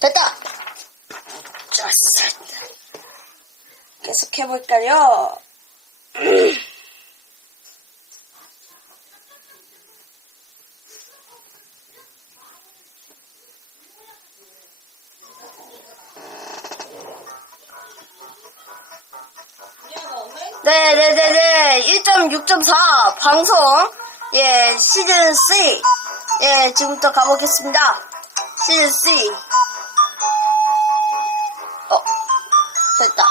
됐다! 좋았어. 계속 해볼까요? 네네네네 1.6.4 방송 예 시즌 3예 지금부터 가보겠습니다 시즌 3 어 됐다.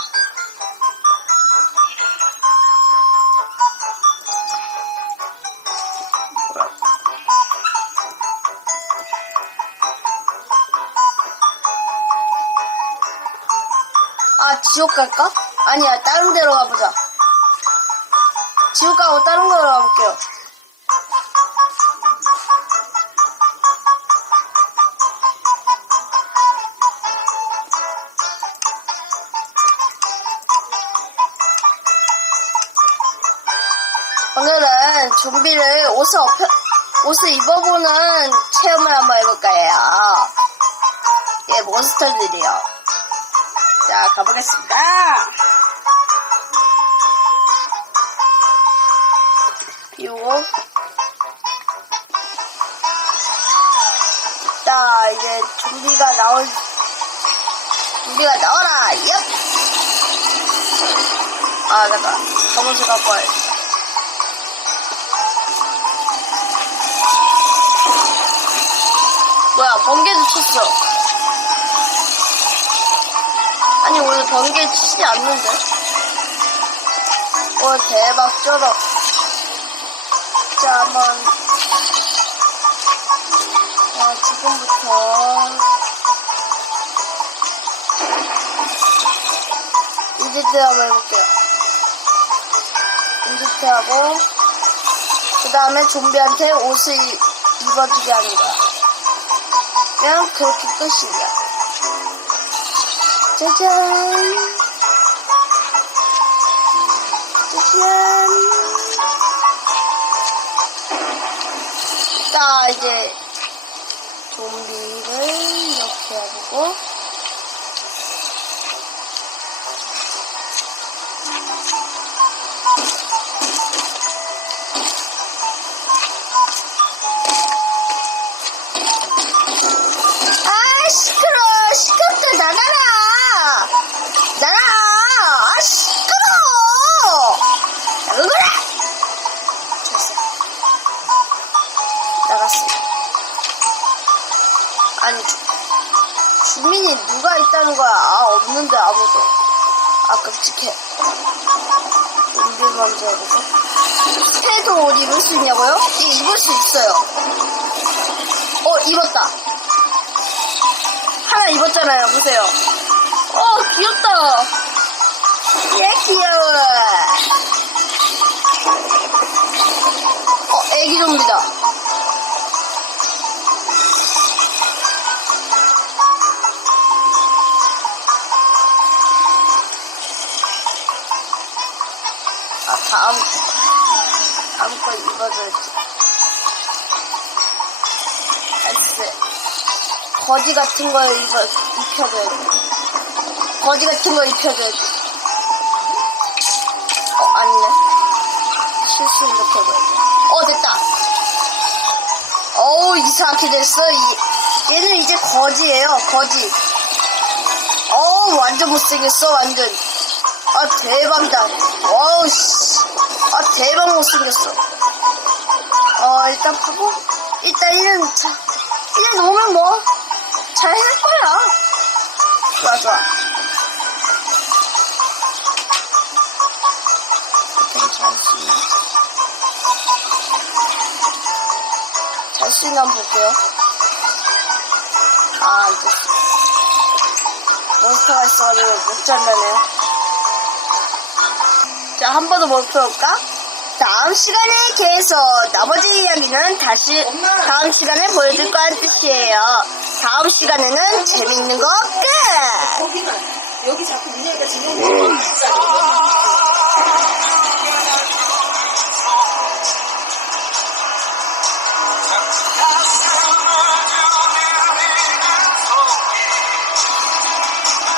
아 지옥 갈까? 아니야 다른 데로 가보자. 지옥 가고 다른 데로 가볼게요 오늘은 좀비를 옷을 업혀, 옷을 입어보는 체험을 한번 해볼 거예요. 예, 몬스터들이요. 자, 가보겠습니다. 요거. 자, 이제 좀비가 나올, 좀비가 나와라! 얍! 아, 잠깐. 잠옷을 갖고 와야지. 뭐야, 번개도 쳤어. 아니, 오늘 번개 치지 않는데? 오, 대박, 쩔어. 자, 한번. 자, 지금부터. 인디트 한번 해볼게요. 인디트 하고, 그 다음에 좀비한테 옷을 입- 입어주게 하는 거야. 그냥 그렇게 끝이야. 짜잔. 짜잔. 자, 이제 좀비를 이렇게 해보고. 나가! 아, 시끄러! 나가라! 됐어. 나갔어. 아니, 주- 주민이 누가 있다는 거야? 아, 없는데, 아무도. 아, 끔찍해. 먼저 해보고. 스페이도 옷 입을 수 있냐고요? 예, 입을 수 있어요. 어, 입었다. 하나 입었잖아요. 보세요. 어, 귀엽다. 예, 귀여워. 어, 애기 좀비다. 아, 다음, 다음 거. 알았어. 거지 같은 거 입어, 입혀줘야 돼. 거지 같은 거 입혀줘야 돼. 어, 아니네. 실수 못해줘야 돼. 어, 됐다. 어우, 이상하게 됐어. 이, 얘는 이제 거지예요, 거지. 어우, 완전 못생겼어, 완전. 아, 대박이다. 어우, 씨. 아, 대박 못생겼어. 어, 일단 하고, 일단 얘는, 자, 얘는 오면 뭐, 잘 할 거야. 좋아, 한번 볼게요. 아, 안 됐어. 몬스터가 있어가지고 못 잔다네요. 자, 한 번더 멈춰볼까? 다음 시간에 계속 나머지 이야기는 다시 다음 시간에 보여줄 거란 뜻이에요. 다음 시간에는 재밌는 거 끝! 거기는 여기 자꾸 문제가 진짜